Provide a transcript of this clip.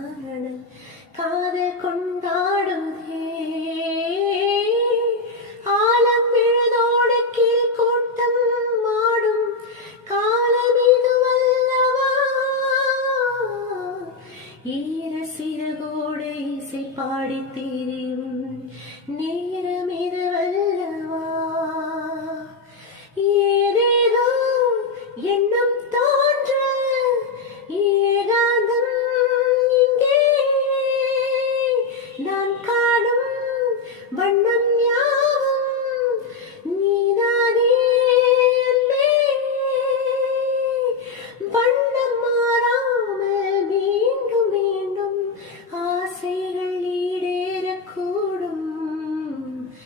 நாணல் காதல் கொண்டாடுதே ஆலம் விழுதோடு கீழ் கூட்டம் மாடும் காலம் இதுவல்லவா ஈர சிறகோடு இசை பாடி திரியும் நேரம் இதுவல்லவா ஏதேதோ எண்ணம் தோன்ற ஏகாந்தம் இங்கே நான் காணும் வண்ணம்